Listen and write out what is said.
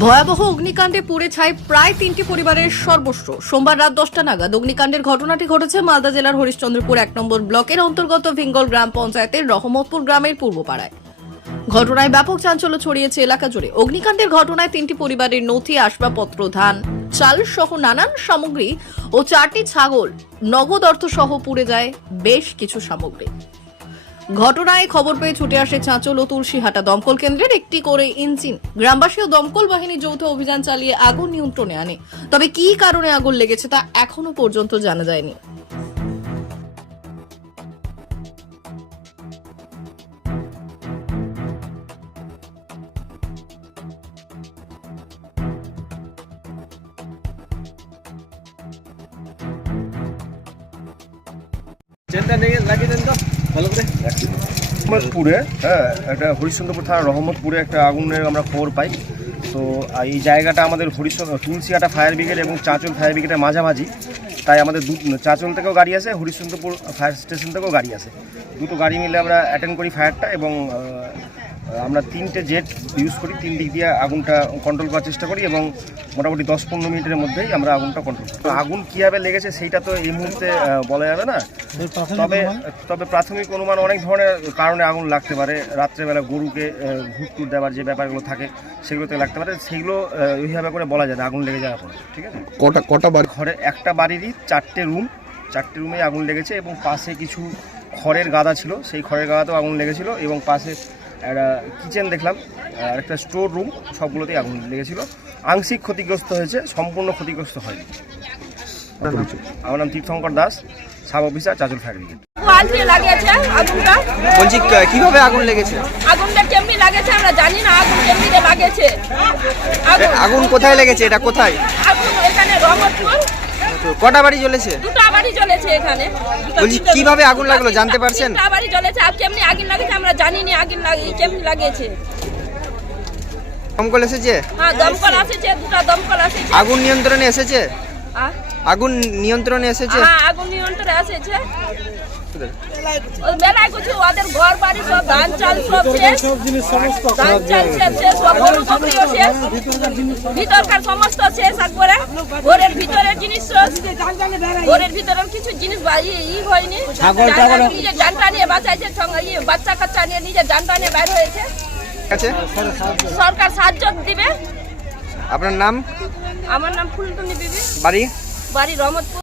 ভয়াবহ অগ্নিকাণ্ডে পুড়ে ছাই প্রায় তিনটি পরিবারের সর্বস্ব। সোমবার রাত দশটা নাগাদ অগ্নিকাণ্ডের ঘটনাটি ঘটেছে মালদা জেলার হরিশ্চন্দ্রপুর এক নম্বর ব্লকের অন্তর্গত ভিঙ্গল গ্রাম পঞ্চায়েতের রহমতপুর গ্রামের পূর্বপাড়ায়। ঘটনায় ব্যাপক চাঞ্চল্য ছড়িয়েছে এলাকা জুড়ে। অগ্নিকাণ্ডের ঘটনায় তিনটি পরিবারের নথি, আসবাবপত্র, ধান, চাল সহ নানান সামগ্রী ও চারটি ছাগল নগদ অর্থ সহ পুড়ে যায় বেশ কিছু সামগ্রী। ঘটনায় খবর পেয়ে ছুটে আসে চাঁচল ও তুলসীহাটা দমকল কেন্দ্রের একটি করে ইঞ্জিন। গ্রামবাসী ও দমকল বাহিনী যৌথ অভিযান চালিয়ে আগুন নিয়ন্ত্রণে আনে। তবে কি কারণে আগুন লেগেছে তা এখনও পর্যন্ত জানা যায়নি। রহমতপুরে হ্যাঁ একটা হরিশ্চন্দ্রপুর থানার রহমতপুরে একটা আগুনের আমরা খবর পাই। তো এই জায়গাটা আমাদের হরিশ্চন্দ্র, তুলসিয়াটা ফায়ার ব্রিগেড এবং চাঁচল ফায়ার ব্রিগেডের মাঝামাঝি। তাই আমাদের দু চাঁচল থেকেও গাড়ি আছে হরিশ্চন্দ্রপুর ফায়ার স্টেশন থেকেও গাড়ি আছে দুটো গাড়ি মিলে আমরা অ্যাটেন্ড করি ফায়ারটা এবং আমরা তিনটে জেট ইউজ করি তিন দিক দিয়ে আগুনটা কন্ট্রোল করার চেষ্টা করি এবং মোটামুটি দশ পনেরো মিনিটের মধ্যেই আমরা আগুনটা কন্ট্রোল করি। আগুন কীভাবে লেগেছে সেইটা তো এই মুহূর্তে বলা যাবে না। তবে তবে প্রাথমিক অনুমান অনেক ধরনের কারণে আগুন লাগতে পারে। রাত্রেবেলা গরুকে টুট দেওয়ার যে ব্যাপারগুলো থাকে সেগুলোতে লাগতে পারে। সেগুলো ওইভাবে করে বলা যায় না আগুন লেগে যাওয়ার পরে ঠিক আছে? কটা কটা বাড়ি? ঘরে একটা বাড়িরই চারটে রুম চারটে রুমে আগুন লেগেছে এবং পাশে কিছু খড়ের গাদা ছিল। সেই খড়ের গাদাতেও আগুন লেগেছিল এবং পাশে একটা কিচেন দেখলাম আর একটা স্টোর রুম সবগুলোতেই আগুন লেগেছিল। আংশিক ক্ষতিগ্রস্ত হয়েছে সম্পূর্ণ ক্ষতিগ্রস্ত হয়নি। আমার নাম Tirthankar Das sub officer Chachal fire brigade আগুনটা। বলছি কীভাবে আগুন লেগেছে? আগুনটা কেমনি লাগেছে আমরা জানি না আগুন কেমনি লাগেছে। আগুন আগুন কোথায় লেগেছে? এটা কোথায়? আগুন এখানে রহমতপুর। তো কটা বাড়ি জ্বলেছে? দুটো বাড়ি জ্বলেছে এখানে। দুটো বলছি কীভাবে আগুন লাগল জানতে পারছেন? তিনটা বাড়ি জ্বলেছে আর কেমনি আগুন লাগেছে আমরা জানি না আগুন লাগে কেমনি লাগিয়েছে। দমকল এসেছে? হ্যাঁ দমকল আসেছে দুটো দমকল আসেছে। আগুন নিয়ন্ত্রণে এসেছে? আগুন নিয়ন্ত্রণে এসেছে? হ্যাঁ আগুন নিয়ন্ত্রণে আসেছে ওই মেলায় কিছু ওদের ঘর বাড়ি সব ধান চাল সব শেষ। ধান চাল শেষ শেষ সব গরু বকরিও শেষ। ভিতরকার সমস্ত শেষ একবারে। ঘরের ভিতরের জিনিস ঘরের ভিতরে কিছু জিনিস ই হয়নি। জানটা নিজে জানটা নিয়ে বাঁচাইছে বাচ্চা কাচ্চা নিয়ে নিজের নিয়ে বাইর হয়েছে। সরকার সাহায্য দিবে। আপনার নাম? আমার নাম ফুলটুনি বিবি বাড়ি? বাড়ি রহমতপুর।